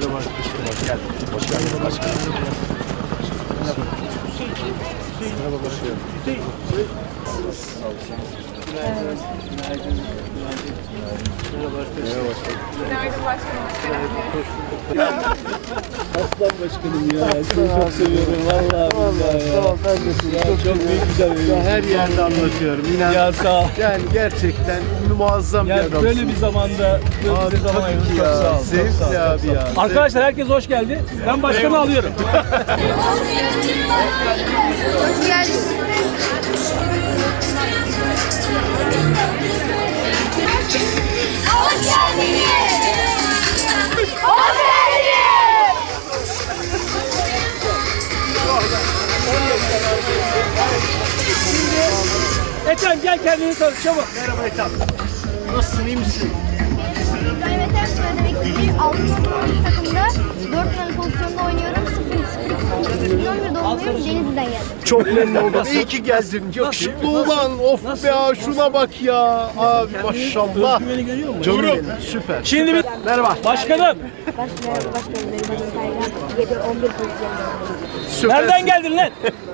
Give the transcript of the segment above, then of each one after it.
Merhaba, merhaba arkadaşlar. Hoş geldin. Hoş geldin başkanım. Merhaba başkanım. Merhaba arkadaşlar. Günaydın başkanım. Hoş geldiniz. Aslan başkanım ya. Seni çok seviyorum vallahi. Vallahi sağ ol. Ben de seni çok, çok büyük güzel ya, Her yerde anlatıyorum. İnan. Ya sağ ol. Yani gerçekten muazzam bir Ya adamsın. böyle bir zamanda böyle Abi bir zaman tabii ayırdın. ki Çok ya. sağ ol. çok Zevkli abi ya. Arkadaşlar herkes hoş geldi. Ben başkanı alıyorum. Hoş geldiniz. Ethem gel kendini tanıt çabuk. Merhaba Etap. Nasılsın, iyi misin? Ben Metin söylemek istediğim 6 numaralı takımda 4 numaralı pozisyonda oynuyorum. 0 2011 doğumluyum. Denizli'den geldim. Çok memnun oldum. İyi ki geldin. Yakışıklı ulan. Of be ya şuna bak ya. Abi maşallah. Özgüveni görüyor musun? Canım benim. Süper. Şimdi bir Merhaba. başkanım Baş, merhaba başkanım. Benim adım Taylan. 7 11 pozisyonda oynuyorum. Süpersin. nereden geldin lan?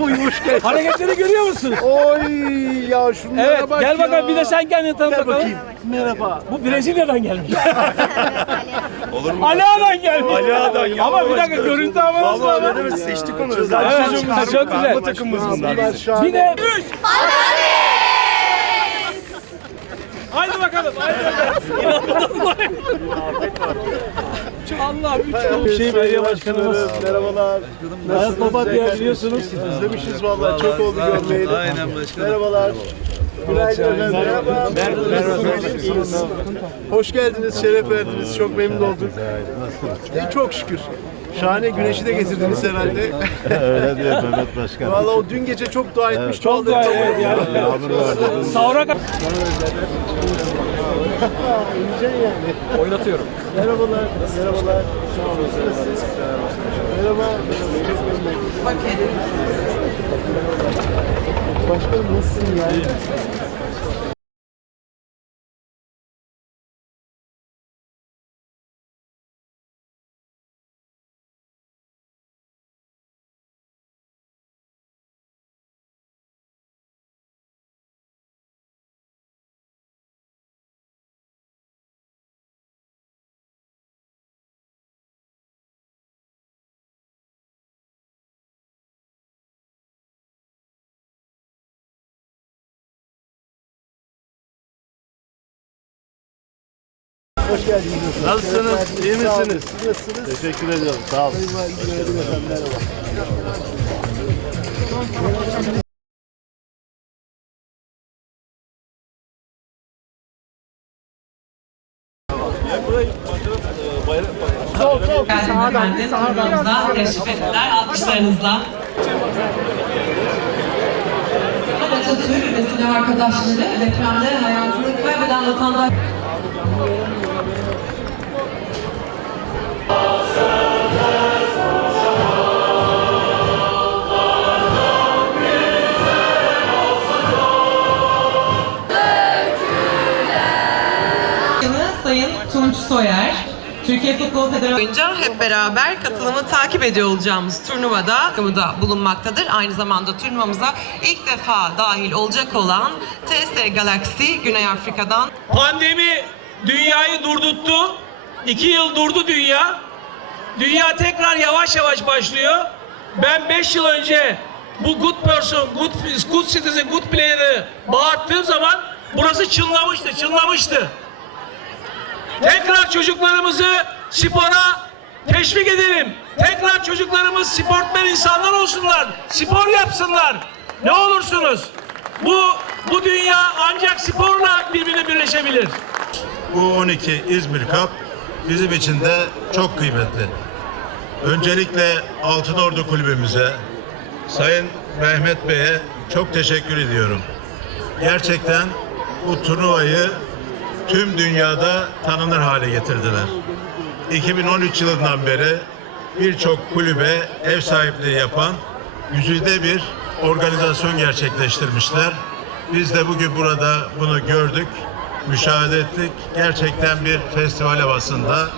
Uyumuş gel. Hareketleri görüyor musun? Oy ya şunlara Evet bak gel bakalım ya. bir de sen kendini tanıt Gel bakalım. bakayım. Merhaba. Bu Brezilya'dan gelmiş. Ali Ağa'dan gelmiş. Ali Ağa'dan ya. Ama bir dakika görüntü almanız lazım. Seçtik onu. Evet, çok güzel. takımımız bunlar. Bir de üç. Haydi bakalım. Haydi bakalım. İnanılmaz. Allah üç şey belediye başkanımız. Merhabalar. Hayat Papatya biliyorsunuz. Özlemişiz vallahi çok oldu görmeyeli. Aynen başkanım. Merhabalar. Günaydın efendim. Merhaba. Merhaba. Hoş geldiniz, şeref verdiniz. Çok memnun olduk. Çok şükür. Şahane güneşi de getirdiniz herhalde. Öyle diyor Mehmet Başkan. Vallahi o dün gece çok dua etmiş. Çok dua evet ya. Sahura kadar. Oynatıyorum. Merhabalar. Merhabalar. Merhaba. Başkanım nasılsın ya? Hoş geldiniz. Nasılsınız? İyi misiniz? Nasılsınız? Teşekkür ediyorum. Sağ olun. Günaydın efendim. Merhaba. geldiniz efendim. Programımıza teşrif ettiler. Alkışlarınızla. Atatürk ve silah arkadaşları depremde hayatını kaybeden vatandaş... Tunç Soyer, Türkiye Futbol Federasyonu boyunca hep beraber katılımı takip ediyor olacağımız turnuvada da bulunmaktadır. Aynı zamanda turnuvamıza ilk defa dahil olacak olan TS Galaxy Güney Afrika'dan Pandemi dünyayı durdurttu. İki yıl durdu dünya. Dünya tekrar yavaş yavaş başlıyor. Ben beş yıl önce bu good person, good, good citizen, good player'ı bağırttığım zaman burası çınlamıştı, çınlamıştı. Tekrar çocuklarımızı spora teşvik edelim. Tekrar çocuklarımız sportmen insanlar olsunlar. Spor yapsınlar. Ne olursunuz. Bu bu dünya ancak sporla birbirine birleşebilir. Bu 12 İzmir Cup bizim için de çok kıymetli. Öncelikle Altın Ordu Kulübümüze, Sayın Mehmet Bey'e çok teşekkür ediyorum. Gerçekten bu turnuvayı tüm dünyada tanınır hale getirdiler. 2013 yılından beri birçok kulübe ev sahipliği yapan güzide bir organizasyon gerçekleştirmişler. Biz de bugün burada bunu gördük. müşahede ettik. Gerçekten bir festival havasında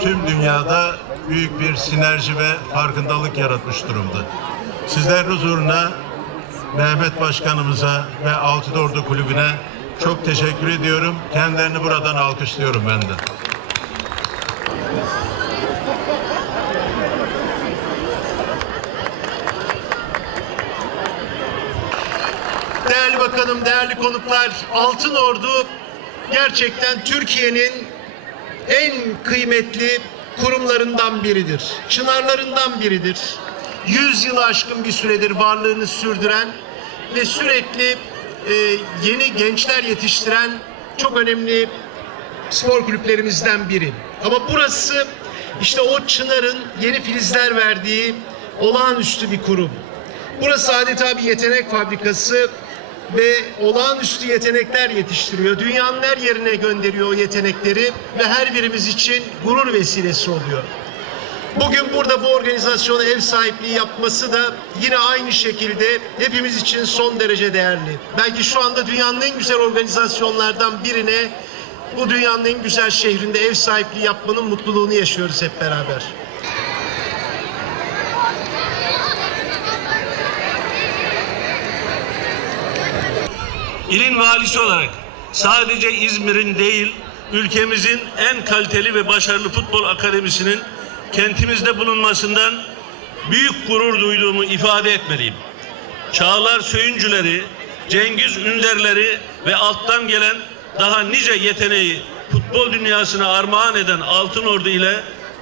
tüm dünyada büyük bir sinerji ve farkındalık yaratmış durumda. Sizlerin huzuruna Mehmet Başkanımıza ve Altın Ordu Kulübü'ne çok teşekkür ediyorum. Kendilerini buradan alkışlıyorum ben de. Değerli bakanım, değerli konuklar, Altın Ordu gerçekten Türkiye'nin en kıymetli kurumlarından biridir. Çınarlarından biridir. Yüz yılı aşkın bir süredir varlığını sürdüren ve sürekli e, yeni gençler yetiştiren çok önemli spor kulüplerimizden biri. Ama burası işte o çınarın yeni filizler verdiği olağanüstü bir kurum. Burası adeta bir yetenek fabrikası ve olağanüstü yetenekler yetiştiriyor. Dünyanın her yerine gönderiyor o yetenekleri ve her birimiz için gurur vesilesi oluyor. Bugün burada bu organizasyona ev sahipliği yapması da yine aynı şekilde hepimiz için son derece değerli. Belki şu anda dünyanın en güzel organizasyonlardan birine bu dünyanın en güzel şehrinde ev sahipliği yapmanın mutluluğunu yaşıyoruz hep beraber. İlin valisi olarak sadece İzmir'in değil, ülkemizin en kaliteli ve başarılı futbol akademisinin kentimizde bulunmasından büyük gurur duyduğumu ifade etmeliyim. Çağlar Söyüncüleri, Cengiz Ünderleri ve alttan gelen daha nice yeteneği futbol dünyasına armağan eden Altın Ordu ile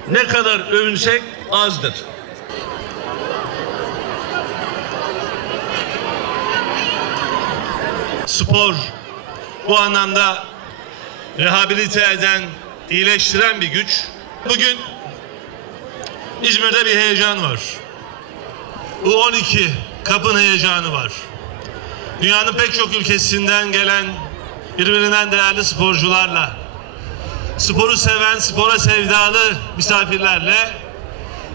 ne kadar övünsek azdır. Spor bu anlamda rehabilite eden, iyileştiren bir güç. Bugün İzmir'de bir heyecan var. Bu 12 kapın heyecanı var. Dünyanın pek çok ülkesinden gelen birbirinden değerli sporcularla, sporu seven, spora sevdalı misafirlerle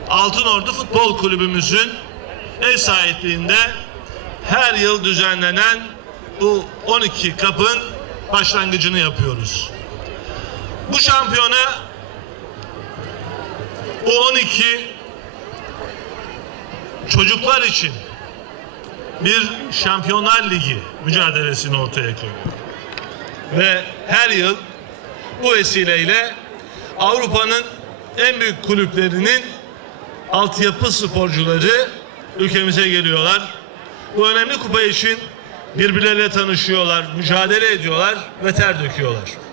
Altın Ordu Futbol Kulübümüzün ev sahipliğinde her yıl düzenlenen bu 12 kapın başlangıcını yapıyoruz. Bu şampiyona bu 12 çocuklar için bir şampiyonlar ligi mücadelesini ortaya koyuyor. Ve her yıl bu vesileyle Avrupa'nın en büyük kulüplerinin altyapı sporcuları ülkemize geliyorlar. Bu önemli kupa için birbirleriyle tanışıyorlar, mücadele ediyorlar ve ter döküyorlar.